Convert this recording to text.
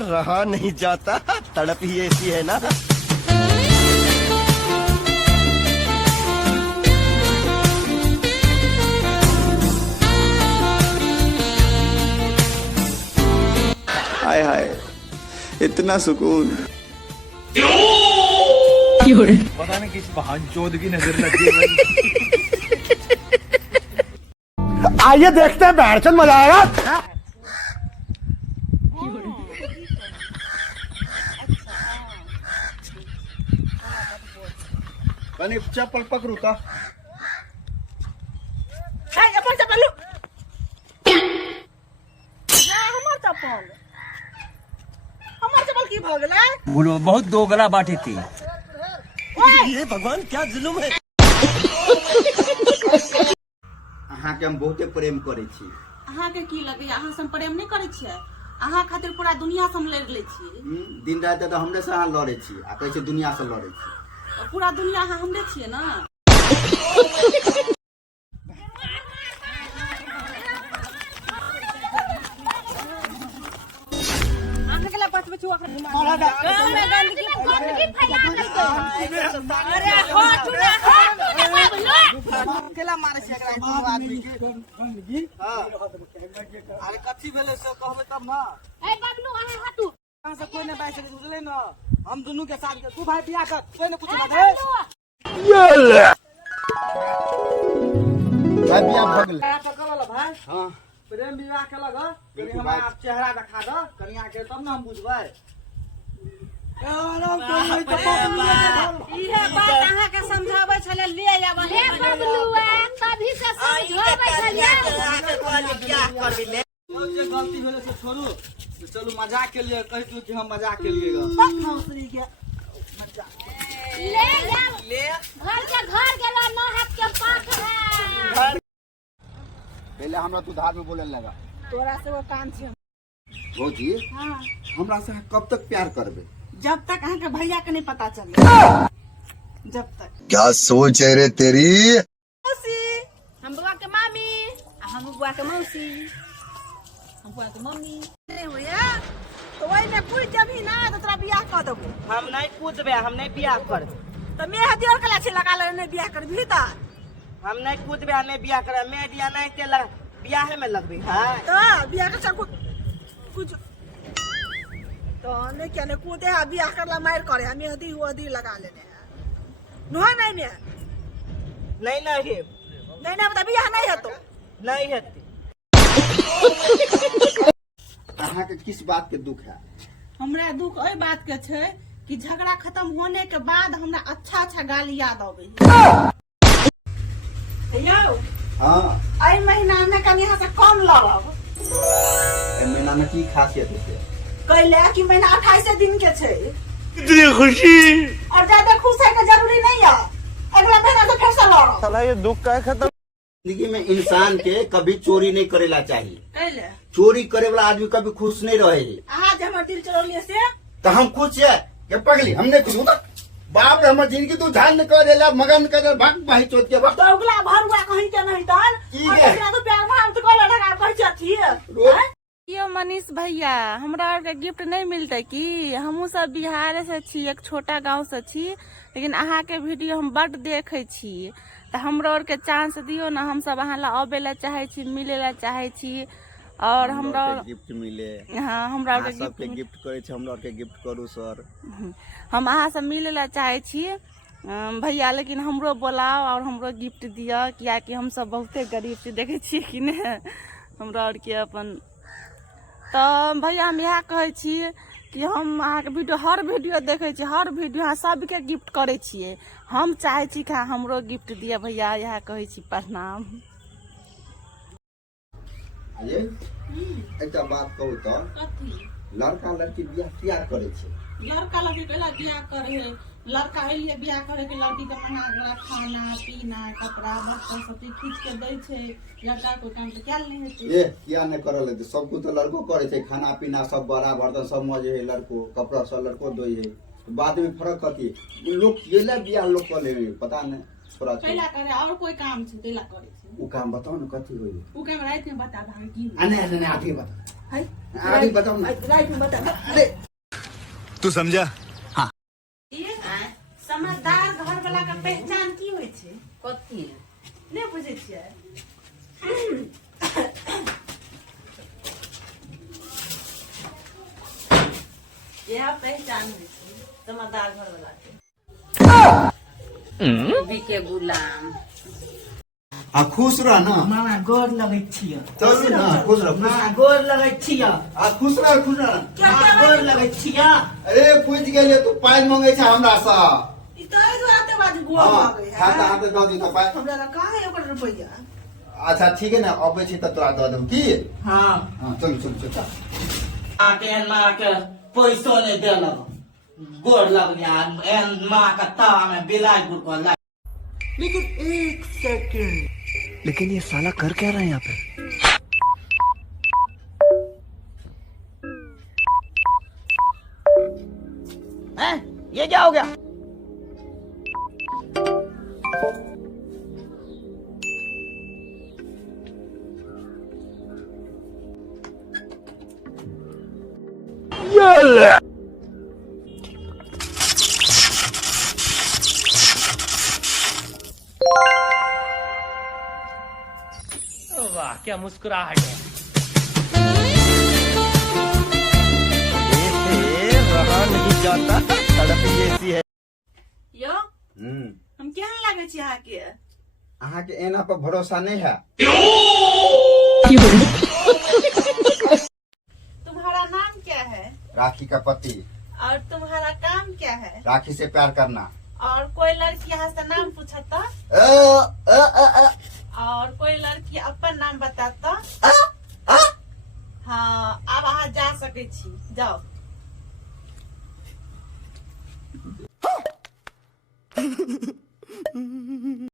रहा नहीं जाता, तड़प ही ऐसी है ना। हाय हाय, इतना सुकून। पता नहीं किस बहान चोद की नजर लगी है। आइए देखते हैं, बैठचंद मजा आएगा। चप्पल पकड़ू था। बोलो बहुत दोगला बाटी थी। ये भगवान क्या जुलुम है। अहाँ के हम बहुते प्रेम करे छी। अहाँ के की लगे, अहाँ से हम प्रेम नहीं करे छियै। अहाँ खातिर पूरा दुनिया से हम लड़ ले छियै। दिन रात तो हमरे से अहाँ लड़े छी, आ कहै छी दुनिया से लड़े छी। पूरा दुनिया अहाँ हमरे छियै ना। केला मारे छै एकरा कोनो आदमी के। हां अरे कथि भेले से कहबे तब ना। ए बबलू अहाँ हटू, कहां से कोई ने बाइक से बुझले ना। हम दोनों के साथ तू भाई बियाह कर, कोई ने पूछना दे। भाई बियाह भ गेल। बियाह तो करल भाई। हां प्रेम विवाह केलक ह, कनी हमरा आप चेहरा दिखा द, कनिया के तब ना हम बुझबै। इहे बात अहाँ के समझाबै छले, ले आबा हे बबलुआ कभी से समझाबै छले। जे गलती भेले से छोड़ू, चलू मजाक के लिए कहि तू कि हम मजाक के लिए ग। मौसरी के ले जा ले घर गेलो न हाथ के पाख है। पहले हमरा तू धार में बोले लगा। तोरा से वो काम छै। भौजी हां हमरा से कब तक प्यार करबे? जब तक अहाँ के भैया के नहीं पता चले। जब तक क्या सोच है रे तेरी। मौसी, हम बुआ के मामी, हम बुआ के मौसी, हम बुआ के मम्मी नहीं होया तो वही में पूछ जभी ना तो तोरा बियाह कर देबो। हम नहीं कूदबे, हम नहीं बियाह कर। तो मैं हदियर कला छै लगा ले नहीं बियाह कर भी त हम नहीं कूदबे, हम नहीं बियाह करे। मैं दिया नहीं के बियाह में लगबे है। तो बियाह के सब कुछ तो ने क्या ने कूदे है बियाह करला मार करे हम हदी हदी लगा लेने है। नहीं नहीं नहीं नहीं नहीं नहीं बता बियाह नहीं है तो नहीं हेती। अहाँ के किस बात के दुख है? हमरा दुख ओई बात के छै कि झगड़ा खत्म होने के बाद हमरा अच्छा अच्छा गाली याद आवे यौ। हां आई महीना में कनी यहाँ से कम लड़ब। ए महीना में की खासियत है? कैले कि महीना 28 दिन के छै। कितनी खुशी। और ज्यादा खुश है के जरूरी नहीं है, अगला महीना से फिर से लड़ब। साला ये दुख का खत्म। जिंदगी में इंसान के कभी चोरी नहीं करेला चाहिए। कैले चोरी करे वाला आदमी कभी खुश नहीं रहे। आज हमर दिल चोरलिए से तो हम खुश है के पगली हमने खुश होता। बाप रे हमर जिंदगी तू ध्यान न करेला, मगन कर भाग भाई चोट के भाग। तो अगला भरुआ कहीं के नहीं तन की और है? दूसरा तो प्यार में हम तो कॉल लगा कह छथि। यो मनीष भैया, हमरा और के गिफ्ट नहीं मिलते की? हमहू सब बिहार से छी, एक छोटा गांव से छी, लेकिन अहाँ के वीडियो हम बड देखे छी। तो हमरा और के चांस दियो ना, हम सब अहाँ ला आबे ला चाहे छी, मिले ला चाहे छी। और हमरा गिफ्ट मिले। हाँ हमरा और के सबके गिफ्ट करे छी, हमरा और के गिफ्ट करू सर। हम अहाँ से मिले ला चाहे छी भैया, लेकिन हमरो बोलाओ और हमरो गिफ्ट दिया, किया कि हम सब बहुते गरीब छी, देखे छी कि ने हमरा और के अपन। तो भैया हम यह कहे छी कि हम अहाँ के वीडियो हर वीडियो देखे छी, हर वीडियो अहाँ सबके गिफ्ट करे छिए। हम चाहे छी कि हमरो गिफ्ट दिया भैया, यह कहे छी प्रणाम। ये एकटा बात कहू तो, लड़का लड़की बियाह किया करे छे? लड़का लड़की केला बियाह करे है, लड़का एलिए बियाह करे के लड़की के मना गला खाना पीना कपड़ा बर्तन सब चीज खींच के दै छे। लड़का को काम तो क्या नहीं है ए किया न करल है? सब कुछ तो लड़को करे छे, खाना पीना सब बड़ा बर्तन सब मजे है लड़को, कपड़ा सब लड़को दोई है। बाद में फर्क कथी? लोग केला बियाह लोग कर ले पता नहीं थोड़ा केला करे और कोई काम छे केला करे छे। उ काम बताओ न कथी होई? उ काम रात में बता भाई की अने अने आगे बता। है आगे बताओ ना। राइट में बता अरे तू समझा? ये समझदार घर वाला का पहचान की होइ छै? कथी नहीं बुझे छियै? यह पहचान होइ छै समझदार घर वाला के। बीके गुलाम आ खुश रह ना। मामा गोर लगै छियै। चलू ना खुश रह। मामा गोर लगै छियै। आ खुश रह खुश रह। मामा गोर लगै छियै। अरे पूछ गेलिए तू पाई मांगे छै हमरा से। ई तो एदो आते बाद गोर हां लगै है। खाता हाथ दऽ दी त पाई। हमरा लग कहाँ है ओकर रुपैया? अच्छा ठीक है ना अबै छी त तोरा दऽ देब की? हां हां चल चल। आके एन माँ के पैसो नहीं देलक। गोर लगलिया एन माँ का तावा में बिलाइ गुड़ को लेकिन ये साला कर क्या रहा है यहाँ पे? ये क्या हो गया? वाह क्या मुस्कुराहट है। रहा नहीं जाता, सड़क ही ऐसी है। यो हम केहन लागे छी अहाँ के? अहाँ के एना पर भरोसा नहीं है। तुम्हारा नाम क्या है? राखी का पति। और तुम्हारा काम क्या है? राखी से प्यार करना। और कोई लड़की यहाँ से नाम पूछता? और कोई लड़की अपन नाम बताता? हाँ अब अहाँ जा सके छी, जाओ।